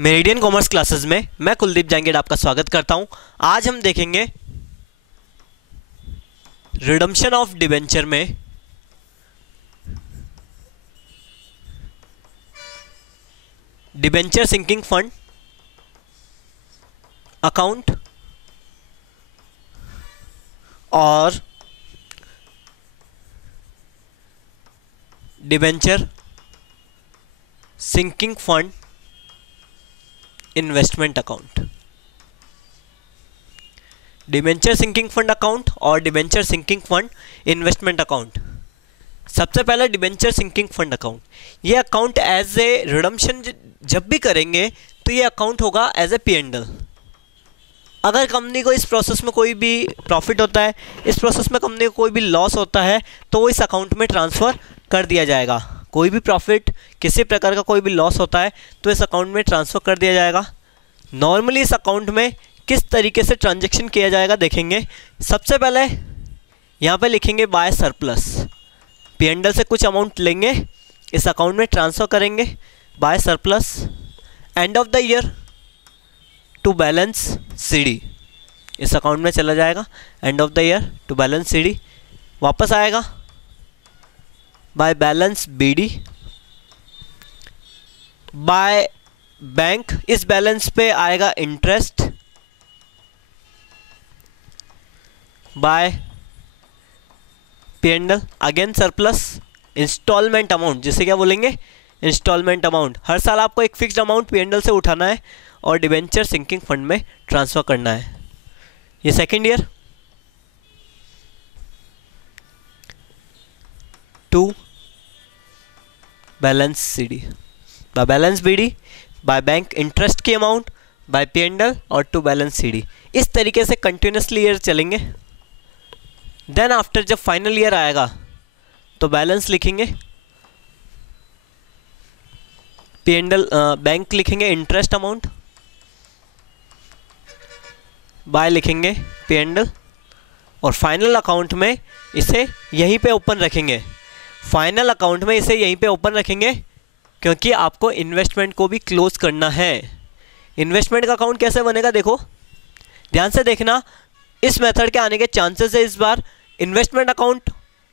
Meridian commerce classes में मैं कुलदीप जांगीड़ आपका स्वागत करता हूं। आज हम देखेंगे रिडम्पशन ऑफ डिबेंचर में डिबेंचर सिंकिंग फंड अकाउंट और debenture sinking fund investment account. Debenture sinking fund account और debenture sinking fund investment account. सबसे पहले डिबेंचर सिंकिंग फंड अकाउंट, ये अकाउंट एज ए रिडम्पशन जब भी करेंगे तो ये अकाउंट होगा एज ए P&L। अगर कंपनी को इस प्रोसेस में कोई भी प्रॉफिट होता है, इस प्रोसेस में कंपनी को कोई भी लॉस होता है, तो वो इस अकाउंट में ट्रांसफ़र कर दिया जाएगा। कोई भी प्रॉफिट, किसी प्रकार का कोई भी लॉस होता है तो इस अकाउंट में ट्रांसफ़र कर दिया जाएगा। नॉर्मली इस अकाउंट में किस तरीके से ट्रांजैक्शन किया जाएगा देखेंगे। सबसे पहले यहाँ पे लिखेंगे बाय सरप्लस, P&L से कुछ अमाउंट लेंगे, इस अकाउंट में ट्रांसफ़र करेंगे by surplus. End of the year to balance CD, इस अकाउंट में चला जाएगा। End of the year to balance CD वापस आएगा by balance BD, by bank, इस बैलेंस पे आएगा interest, by P&L again surplus, installment amount, जिसे क्या बोलेंगे इंस्टॉलमेंट अमाउंट। हर साल आपको एक फिक्स्ड अमाउंट P&L से उठाना है और डिबेंचर सिंकिंग फंड में ट्रांसफ़र करना है। ये second year to balance CD, by balance BD, by bank interest की अमाउंट, बाय P&L और टू बैलेंस CD। इस तरीके से कंटिन्यूसली ईयर चलेंगे। देन आफ्टर जब फाइनल ईयर आएगा तो बैलेंस लिखेंगे, P&L बैंक लिखेंगे इंटरेस्ट अमाउंट, बाय लिखेंगे P&L और फाइनल अकाउंट में इसे यहीं पे ओपन रखेंगे। फाइनल अकाउंट में इसे यहीं पे ओपन रखेंगे क्योंकि आपको इन्वेस्टमेंट को भी क्लोज करना है। इन्वेस्टमेंट का अकाउंट कैसे बनेगा देखो, ध्यान से देखना। इस मेथड के आने के चांसेस है इस बार। इन्वेस्टमेंट अकाउंट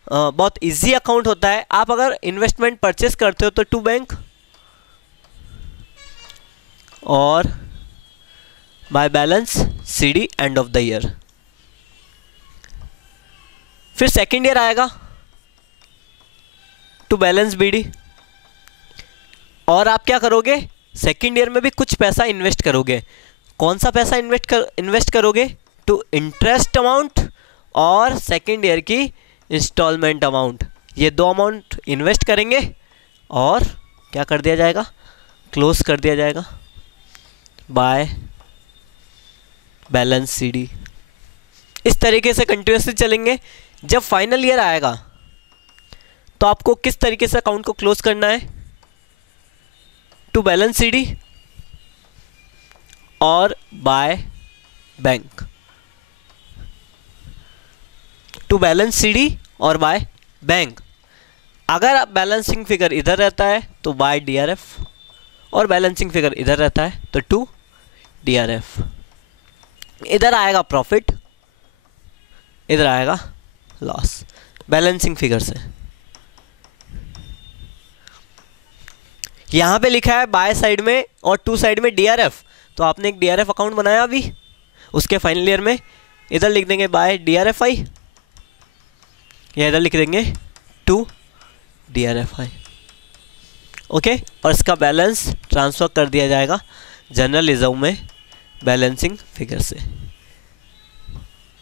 बहुत इजी अकाउंट होता है। आप अगर इन्वेस्टमेंट परचेस करते हो तो टू बैंक और by balance CD and of the year. फिर सेकेंड ईयर आएगा टू बैलेंस BD और आप क्या करोगे, सेकेंड ईयर में भी कुछ पैसा इन्वेस्ट करोगे। कौन सा पैसा इन्वेस्ट करोगे, टू इंटरेस्ट अमाउंट और सेकेंड ईयर की इंस्टॉलमेंट अमाउंट। ये दो अमाउंट इन्वेस्ट करेंगे और क्या कर दिया जाएगा, क्लोज कर दिया जाएगा बाय बैलेंस CD। इस तरीके से कंटिन्यूसली चलेंगे। जब फाइनल ईयर आएगा तो आपको किस तरीके से अकाउंट को क्लोज करना है, टू बैलेंस CD और by bank, to balance CD और बाय बैंक। अगर बैलेंसिंग फिगर इधर रहता है तो बाय DRF और बैलेंसिंग फिगर इधर रहता है तो टू DRF। इधर आएगा प्रॉफिट, इधर आएगा लॉस बैलेंसिंग फिगर से। यहाँ पे लिखा है बाय साइड में और टू साइड में DRF, तो आपने एक DRF अकाउंट बनाया अभी, उसके फाइनल ईयर में इधर लिख देंगे बाय DRFI या इधर लिख देंगे टू DRFI। ओके, और इसका बैलेंस ट्रांसफ़र कर दिया जाएगा जनरल रिजर्व में बैलेंसिंग फिगर से।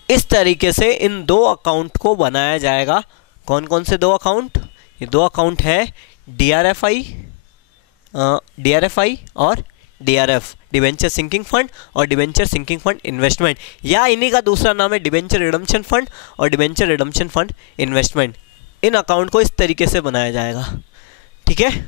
इस तरीके से इन दो अकाउंट को बनाया जाएगा। कौन कौन से दो अकाउंट, ये दो अकाउंट है DRFI और DRF, डिबेंचर सिंकिंग फंड और डिबेंचर सिंकिंग फंड इन्वेस्टमेंट, या इन्हीं का दूसरा नाम है डिबेंचर रिडम्पशन फंड और डिबेंचर रिडम्पशन फंड इन्वेस्टमेंट। इन अकाउंट को इस तरीके से बनाया जाएगा। ठीक है।